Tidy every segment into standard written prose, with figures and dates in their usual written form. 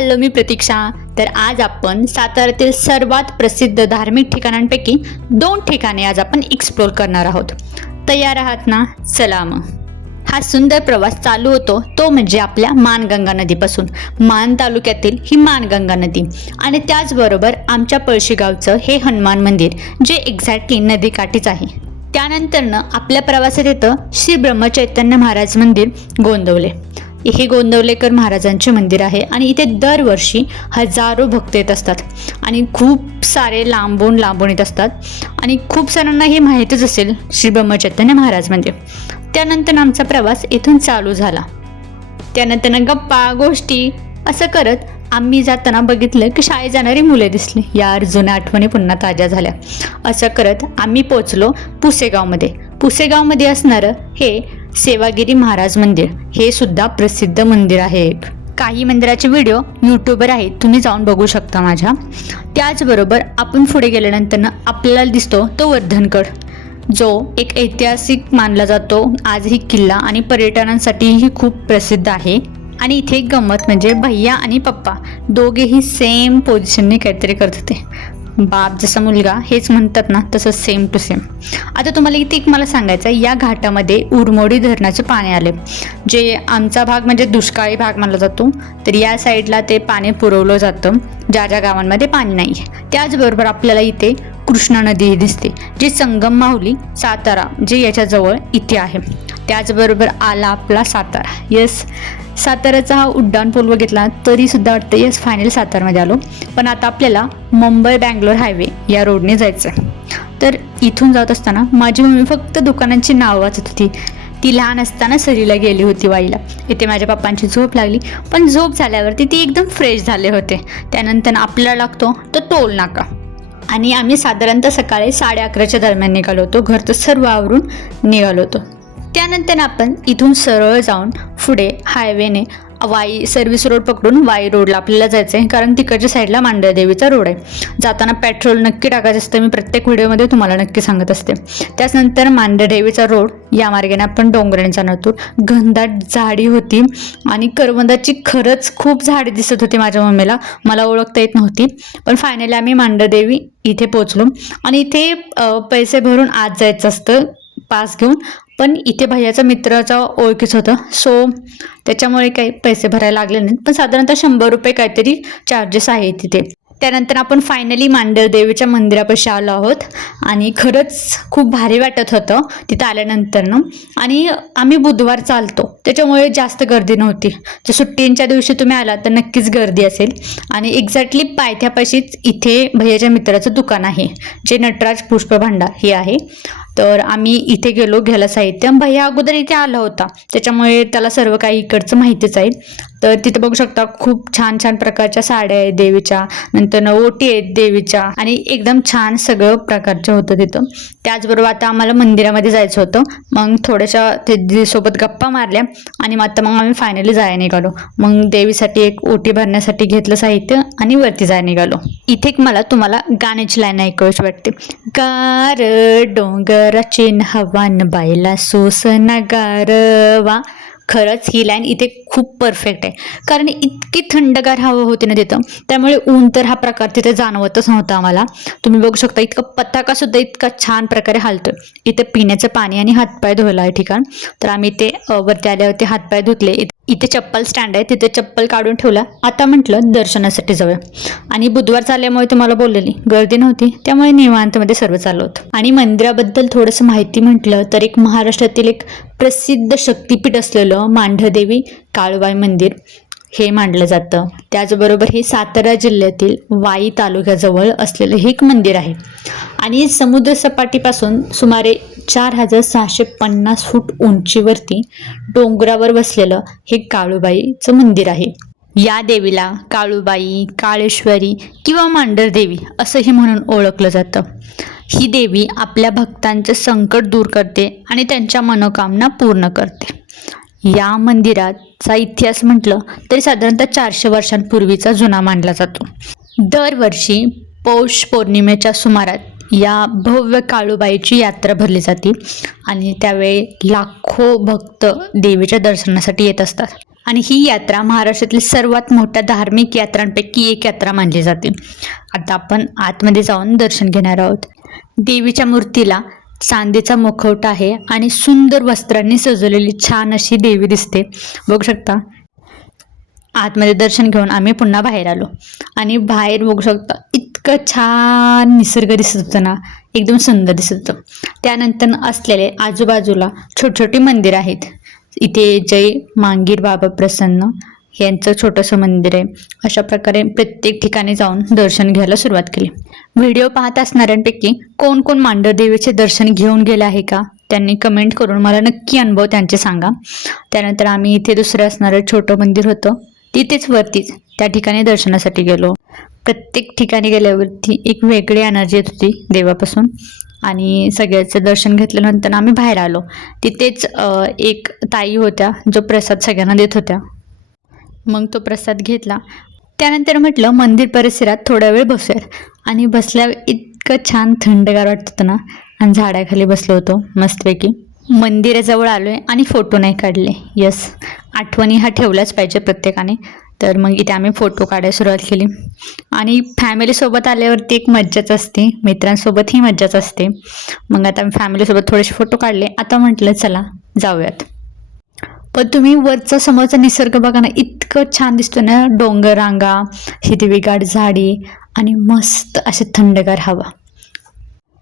Hello, मी प्रतीक्षा. तर आज आपण साताऱ्यातील सर्वात प्रसिद्ध धार्मिक ठिकाणांपैकी 2 ठिकाणे आज आपण एक्सप्लोर करणार आहोत. तयार आहात ना? चला मग. हा सुंदर प्रवास चालू होतो तो म्हणजे आपल्या माणगंगा नदीपासून. मान तालुक्यातील ही माणगंगा नदी आणि त्याचबरोबर आमच्या पळशी गावचं हे हनुमान मंदिर जे एक्झॅक्टली नदीकाठीच आहे. त्यानंतरनं आपल्या प्रवासात येतं श्री ब्रह्मचैतन्य महाराज मंदिर गोंदवले. हे गोंदवलेकर महाराजांचे मंदिर आहे आणि इथे दरवर्षी हजारो भक्त येत असतात आणि खूप सारे लांबून येत असतात आणि खूप साऱ्यांना हे माहीतच असेल श्री ब्रह्मचैतन्य महाराज मंदिर. त्यानंतर आमचा प्रवास इथून चालू झाला. त्यानंतर गप्पा गोष्टी असं करत आम्ही जाताना बघितलं की शाळेत जाणारी मुले दिसली. यार, जुन्या आठवणी पुन्हा ताज्या झाल्या. असं करत आम्ही पोचलो पुसेगावमध्ये. पुसेगावमध्ये असणारं हे सेवागिरी महाराज मंदिर हे सुद्धा प्रसिद्ध मंदिर आहे. काही मंदिराचे व्हिडिओ यूट्यूबवर आहेत, तुम्ही जाऊन बघू शकता माझ्या. त्याचबरोबर आपण पुढे गेल्यानंतर आपल्याला दिसतो तो वर्धनगड, जो एक ऐतिहासिक मानला जातो. आजही किल्ला आणि पर्यटनांसाठीही खूप प्रसिद्ध आहे. आणि इथे एक गंमत म्हणजे भैया आणि पप्पा दोघेही सेम पोझिशनने काहीतरी करत होते. बाप जसा मुलगा हेच म्हणतात ना, तसं सेम टू सेम. आता तुम्हाला इथे एक मला सांगायचं आहे, या घाटामध्ये उरमोडी धरणाचे पाणी आले, जे आमचा भाग म्हणजे दुष्काळी भाग मानला जातो. तर या साईडला ते पाणी पुरवलं जातं ज्या ज्या गावांमध्ये पाणी नाही. त्याचबरोबर आपल्याला इथे कृष्णा नदी दिसते, जी संगम माहुली सातारा जे याच्याजवळ इथे आहे. त्याचबरोबर आला आपला सातारा. येस, साताऱ्याचा हा उड्डाणपूल बघितला तरी सुद्धा वाटतं येस फायनली सातारमध्ये आलो. पण आता आपल्याला मुंबई बँगलोर हायवे या रोडने जायचं आहे. तर इथून जात असताना माझी मम्मी फक्त दुकानांची नावं वाचत होती. ती लहान असताना सरीला गेली होती वाईला. इथे माझ्या पप्पांची झोप लागली, पण झोप झाल्यावरती ती एकदम फ्रेश झाले होते. त्यानंतर आपल्याला लागतो तो टोल नाका आणि आम्ही साधारणतः सकाळी 11:30च्या दरम्यान निघालो होतो. घरचं सर्व आवरून निघालो होतो. त्यानंतर आपण इथून सरळ जाऊन पुढे हायवेने वाई सर्व्हिस रोड पकडून वाई रोडला आपल्याला जायचं आहे, कारण तिकडच्या साईडला मांढरदेवीचा रोड आहे. जाताना पेट्रोल नक्की टाकायचं असतं, मी प्रत्येक व्हिडिओमध्ये तुम्हाला नक्की सांगत असते. त्यानंतर मांढरदेवीचा रोड या मार्गाने आपण डोंगराने जाणार होतो. घनदाट झाडी होती आणि करवंदाची खरंच खूप झाडे दिसत होती माझ्या मम्मीला, मला ओळखता येत नव्हती. पण फायनली आम्ही मांढरदेवी इथे पोचलो आणि इथे पैसे भरून आत जायचं असतं पास घेऊन. पण इथे भैयाचा मित्राचा ओळखीच होतं, सो त्याच्यामुळे काही पैसे भरायला लागले नाहीत. पण साधारणतः 100 रुपये काहीतरी चार्जेस आहे तिथे. त्यानंतर आपण फायनली मांढरदेवीच्या मंदिरापाशी आलो आहोत आणि खरंच खूप भारी वाटत होतं तिथं आल्यानंतरनं. आणि आम्ही बुधवार चालतो त्याच्यामुळे जास्त गर्दी नव्हती. जर सुट्टींच्या दिवशी तुम्ही आला तर नक्कीच गर्दी असेल. आणि एक्झॅक्टली पायथ्यापाशीच इथे भैयाच्या मित्राचं दुकान आहे, जे नटराज पुष्प भांडार हे आहे. तर आम्ही इथे गेलो घ्यायला साहित्य. भैया अगोदर इथे आला होता त्याच्यामुळे त्याला सर्व काही इकडचं माहितीच आहे. तर तिथे बघू शकता खूप छान छान प्रकारच्या साड्या आहेत देवीच्या, नंतर ओटी आहेत देवीच्या आणि एकदम छान सगळं प्रकारचं होतं तिथं. त्याचबरोबर आता आम्हाला मंदिरामध्ये जायचं होतं. मग थोड्याशा ते सोबत गप्पा मारल्या आणि आता मग आम्ही फायनली जायला निघालो. मग देवीसाठी एक ओटी भरण्यासाठी घेतलं साहित्य आणि वरती जायला निघालो. इथे मला तुम्हाला गाण्याची लाईन ऐकावीशी वाटते. गार डोंगराची हवान बायला सोसना गारवा. खरंच ही लाईन इथे खूप परफेक्ट आहे, कारण इतकी थंडगार हवा होती ना तिथं, त्यामुळे ऊन तर हा प्रकार तिथे जाणवतच नव्हता आम्हाला. तुम्ही बघू शकता इतका पताका सुद्धा इतका छान प्रकारे हालतोय. इथे पिण्याचं पाणी आणि हातपाय धुवायला आहे ठिकाण. तर आम्ही ते वरती आल्यावरती हातपाय धुतले. इथे चप्पल स्टँड आहे, तिथे चप्पल काढून ठेवला. आता म्हटलं दर्शनासाठी जाऊया. आणि बुधवार चालल्यामुळे तुम्हाला बोललेली गर्दी नव्हती, त्यामुळे निवांतमध्ये सर्व चालू होतं. आणि मंदिराबद्दल थोडंसं माहिती म्हटलं तर एक महाराष्ट्रातील एक प्रसिद्ध शक्तिपीठ असलेलं मांढरदेवी काळूबाई मंदिर हे मानलं जातं. त्याचबरोबर हे सातारा जिल्ह्यातील वाई तालुक्याजवळ असलेलं हे एक मंदिर आहे. आणि समुद्रसपाटीपासून सुमारे 4650 फूट उंचीवरती डोंगरावर बसलेलं हे काळूबाईचं मंदिर आहे. या देवीला काळूबाई, काळेश्वरी किंवा मांढरदेवी असंही म्हणून ओळखलं जातं. ही देवी आपल्या भक्तांचं संकट दूर करते आणि त्यांच्या मनोकामना पूर्ण करते. या मंदिराचा इतिहास म्हटलं तरी साधारणतः 400 वर्षांपूर्वीचा जुना मानला जातो. दरवर्षी पौष पौर्णिमेच्या सुमारात या भव्य काळूबाईची यात्रा भरली जाते आणि त्यावेळी लाखो भक्त देवीच्या दर्शनासाठी येत असतात. आणि ही यात्रा महाराष्ट्रातील सर्वात मोठ्या धार्मिक यात्रांपैकी एक यात्रा मानली जाते. आता आपण आतमध्ये जाऊन दर्शन घेणार आहोत. देवीच्या मूर्तीला चांदीचा मुखवटा आहे आणि सुंदर वस्त्रांनी सजवलेली छान अशी देवी दिसते. बघू शकता. आतमध्ये दर्शन घेऊन आम्ही पुन्हा बाहेर आलो आणि बाहेर बघू शकता इतकं छान निसर्ग दिसत होतं ना, एकदम सुंदर दिसत होतं. त्यानंतर असलेले आजूबाजूला छोटी छोटी मंदिर आहेत. इथे जय मांगीर बाबा प्रसन्न यांचं छोटंसं मंदिर आहे. अशा प्रकारे प्रत्येक ठिकाणी जाऊन दर्शन घ्यायला सुरुवात केली. व्हिडिओ पाहत असणाऱ्यांपैकी कोण कोण मांढर देवीचे दर्शन घेऊन गेले आहे का, त्यांनी कमेंट करून मला नक्की अनुभव त्यांचे सांगा. त्यानंतर आम्ही इथे दुसरं असणारं छोटं मंदिर होतं तिथेच वरतीच त्या ठिकाणी दर्शनासाठी गेलो. प्रत्येक ठिकाणी गेल्यावरती एक वेगळी एनर्जी येत होती देवापासून. आणि सगळ्याचं दर्शन घेतल्यानंतर आम्ही बाहेर आलो. तिथेच एक ताई होत्या जो प्रसाद सगळ्यांना देत होत्या. मग तो प्रसाद घेतला. त्यानंतर म्हटलं मंदिर परिसरात थोडा वेळ बसूयात. आणि बसल्यावर इतकं छान थंडगार वाटत होतं ना, आणि झाडाखाली बसलो होतो मस्तपैकी. मंदिराजवळ आलोय आणि फोटो नाही काढले. यस, आठवणी हा ठेवलाच पाहिजे प्रत्येकाने. तर मग इथे आम्ही फोटो काढायला सुरुवात केली. आणि फॅमिलीसोबत आल्यावरती एक मज्जाच असते, मित्रांसोबतही मज्जाच असते. मग आता फॅमिलीसोबत थोडेसे फोटो काढले. आता म्हटलं चला जाऊयात. पण तुम्ही वरचा समोरचा निसर्ग बघा ना, इतकं छान दिसतो ना. डोंगर रांगा, हिरवीगार झाडी आणि मस्त असे थंडगार हवा.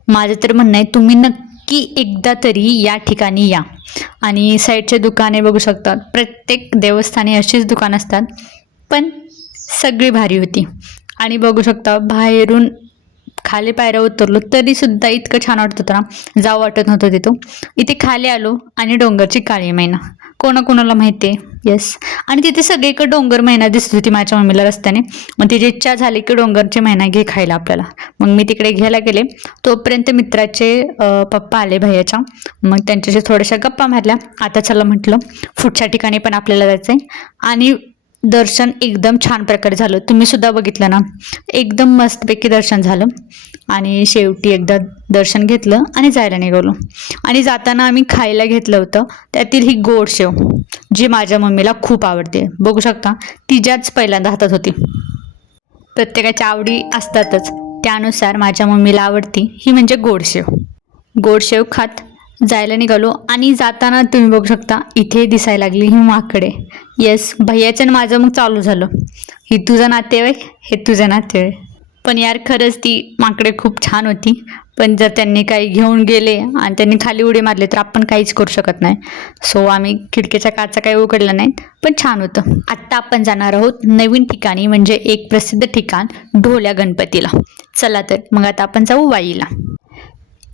माझं तर म्हणणं आहे तुम्ही नक्की एकदा तरी या ठिकाणी या. आणि साईडचे दुकाने बघू शकतात. प्रत्येक देवस्थानी अशीच दुकान असतात, पण सगळी भारी होती. आणि बघू शकता बाहेरून खाली पायऱ्या उतरलो तरी सुद्धा इतकं छान वाटत होतं ना, जावं वाटत नव्हतं तिथं. इथे खाली आलो आणि डोंगरची काळी मैना कोणाकोणाला माहिती आहे. येस, आणि तिथे सगळीकडे डोंगर मैना दिसत होती माझ्या मम्मीला रस्त्याने. मग तिची इच्छा झाली की डोंगरची मैना घे खायला आपल्याला. मग मी तिकडे घ्यायला गेले. तोपर्यंत मित्राचे पप्पा आले भैयाच्या. मग त्यांच्याशी थोड्याशा गप्पा मारल्या. आता चला म्हटलं पुढच्या ठिकाणी पण आपल्याला जायचं आहे. आणि दर्शन एकदम छान प्रकारे झालं. तुम्ही सुद्धा बघितलं ना, एकदम मस्तपैकी दर्शन झालं. आणि शेवटी एकदा दर्शन घेतलं आणि जायला निघालो. आणि जाताना आम्ही खायला घेतलं होतं त्यातील ही गोड शेव, जी माझ्या मम्मीला खूप आवडते. बघू शकता तिच्याच पहिल्यांदा हातात होती. प्रत्येकाच्या आवडी असतातच, त्यानुसार माझ्या मम्मीला आवडती ही म्हणजे गोड शेव. गोड शेव खात जायला निघालो. आणि जाताना तुम्ही बघू शकता इथे दिसायला लागली ही माकडे. येस, भैयाचं आणि माझं मग चालू झालं, ही तुझं नातेवाईक, हे तुझं नातेवाईक. पण यार खरंच ती माकडे खूप छान होती. पण जर त्यांनी काही घेऊन गेले आणि त्यांनी खाली उडी मारले तर आपण काहीच करू शकत नाही. सो आम्ही खिडकीच्या काचा काही उघडल्या नाहीत, पण छान होतं. आत्ता आपण जाणार आहोत नवीन ठिकाणी, म्हणजे एक प्रसिद्ध ठिकाण ढोल्या गणपतीला. चला तर मग आता आपण जाऊ वाईला.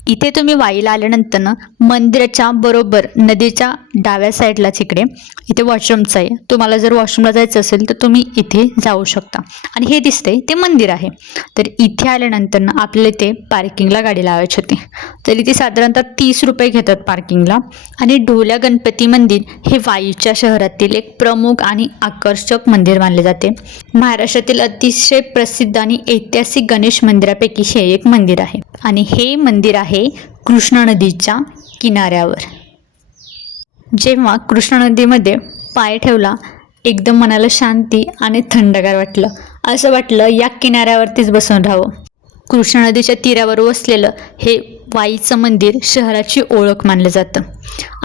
इथे तुम्ही वाईला आल्यानंतर ना, मंदिराच्या बरोबर नदीच्या डाव्या साईडलाच इथे वॉशरूमचं आहे. तुम्हाला जर वॉशरूमला जायचं असेल तर तुम्ही इथे जाऊ शकता. आणि हे दिसतंय ते मंदिर आहे. तर इथे आल्यानंतर ना आपल्याला इथे पार्किंगला गाडी लावायची होती. तर इथे साधारणतः 30 रुपये घेतात पार्किंगला. आणि ढोल्या गणपती मंदिर हे वाईच्या शहरातील एक प्रमुख आणि आकर्षक मंदिर मानले जाते. महाराष्ट्रातील अतिशय प्रसिद्ध आणि ऐतिहासिक गणेश मंदिरापैकी हे एक मंदिर आहे. आणि हे मंदिर आहे कृष्णा नदीच्या किनाऱ्यावर. जेव्हा कृष्णा नदीमध्ये पाय ठेवला एकदम मनाला शांती आणि थंडगार वाटलं. असं वाटलं या किनाऱ्यावरतीच बसून राहावं. कृष्णा नदीच्या तीरावर वसलेलं हे वाईचं मंदिर शहराची ओळख मानलं जातं.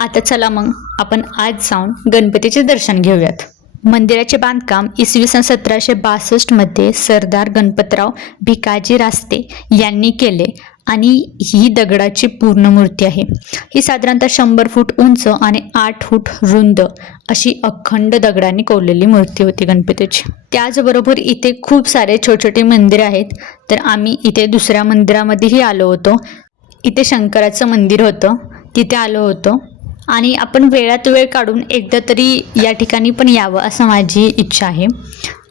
आता चला मग आपण आज जाऊन गणपतीचे दर्शन घेऊयात. मंदिराचे बांधकाम इसवी सन 1762 मध्ये सरदार गणपतराव भिकाजी रास्ते यांनी केले. आणि ही दगडाची पूर्ण मूर्ती आहे. ही साधारणतः 100 फूट उंच आणि 8 फूट रुंद अशी अखंड दगडांनी कोरलेली मूर्ती होती गणपतीची. त्याचबरोबर इथे खूप सारे छोटे छोटे मंदिर आहेत. तर आम्ही इथे दुसऱ्या मंदिरामध्येही आलो होतो. इथे शंकराचं मंदिर होतं, तिथे आलो होतो. आणि आपण वेळात वेळ काढून एकदा तरी या ठिकाणी पण यावं असं माझी इच्छा आहे.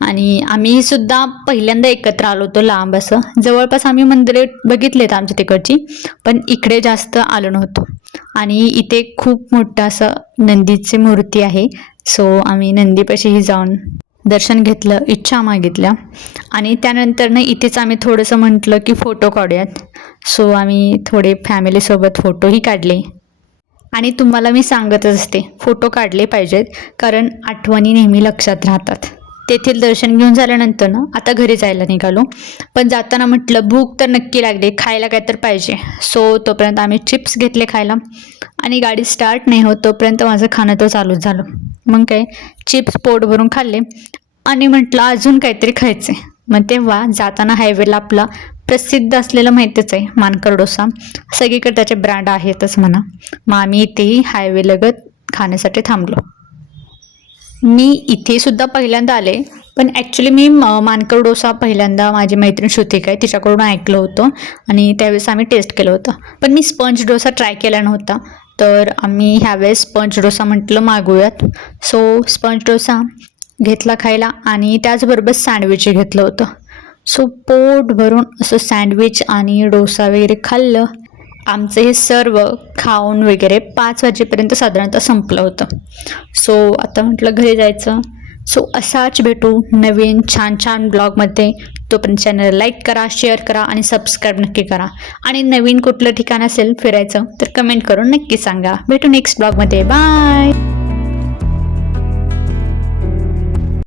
आणि आम्ही सुद्धा पहिल्यांदा एकत्र आलो होतो लांब असं. जवळपास आम्ही मंदिरे बघितलेत आमच्या तिकडची, पण इकडे जास्त आलो नव्हतो. आणि इथे खूप मोठं असं नंदीची मूर्ती आहे. सो आम्ही नंदीपाशीही जाऊन दर्शन घेतलं, इच्छा मागितल्या. आणि त्यानंतरनं इथेच आम्ही थोडंसं म्हटलं की फोटो काढूयात. सो आम्ही थोडे फॅमिलीसोबत फोटोही काढले. आणि तुम्हाला मी सांगतच असते, फोटो काढले पाहिजेत, कारण आठवणी नेहमी लक्षात राहतात. तेथील दर्शन घेऊन झाल्यानंतर ना आता घरी जायला निघालो. पण जाताना म्हटलं भूक तर नक्की लागली, खायला काय तर पाहिजे. सो तोपर्यंत आम्ही चिप्स घेतले खायला आणि गाडी स्टार्ट नाही होत तोपर्यंत माझं खाणं तर चालूच झालं. मग काय, चिप्स पोट भरून खाल्ले आणि म्हटलं अजून काहीतरी खायचं आहे. मग तेव्हा जाताना हायवेला आपला प्रसिद्ध असलेलं माहितीच आहे मानकर डोसा, सगळीकडे त्याचे ब्रँड आहेतच म्हणा. मग आम्ही इथेही हायवे लगत खाण्यासाठी थांबलो. मी इथे सुद्धा पहिल्यांदा आले, पण ॲक्च्युली मी मानकर डोसा पहिल्यांदा माझी मैत्रीण श्रुतिका आहे तिच्याकडून ऐकलं होतं आणि त्यावेळेस आम्ही टेस्ट केलं होतं. पण मी स्पंज डोसा ट्राय केला नव्हता, तर आम्ही ह्यावेळेस स्पंज डोसा म्हटलं मागूयात. सो स्पंज डोसा घेतला खायला आणि त्याचबरोबर सँडविच घेतलं होतं. सो पोट भरून असं सँडविच आणि डोसा वगैरे खाल्लं. आमचं हे सर्व खाऊन वगैरे 5 वाजेपर्यंत साधारणतः संपलं होतं. सो आता म्हटलं घरी जायचं. सो असाच भेटू नवीन छान छान ब्लॉगमध्ये. तोपर्यंत चॅनल लाईक करा, शेअर करा आणि सबस्क्राईब नक्की करा. आणि नवीन कुठलं ठिकाण असेल फिरायचं तर कमेंट करून नक्की सांगा. भेटू नेक्स्ट ब्लॉगमध्ये. बाय.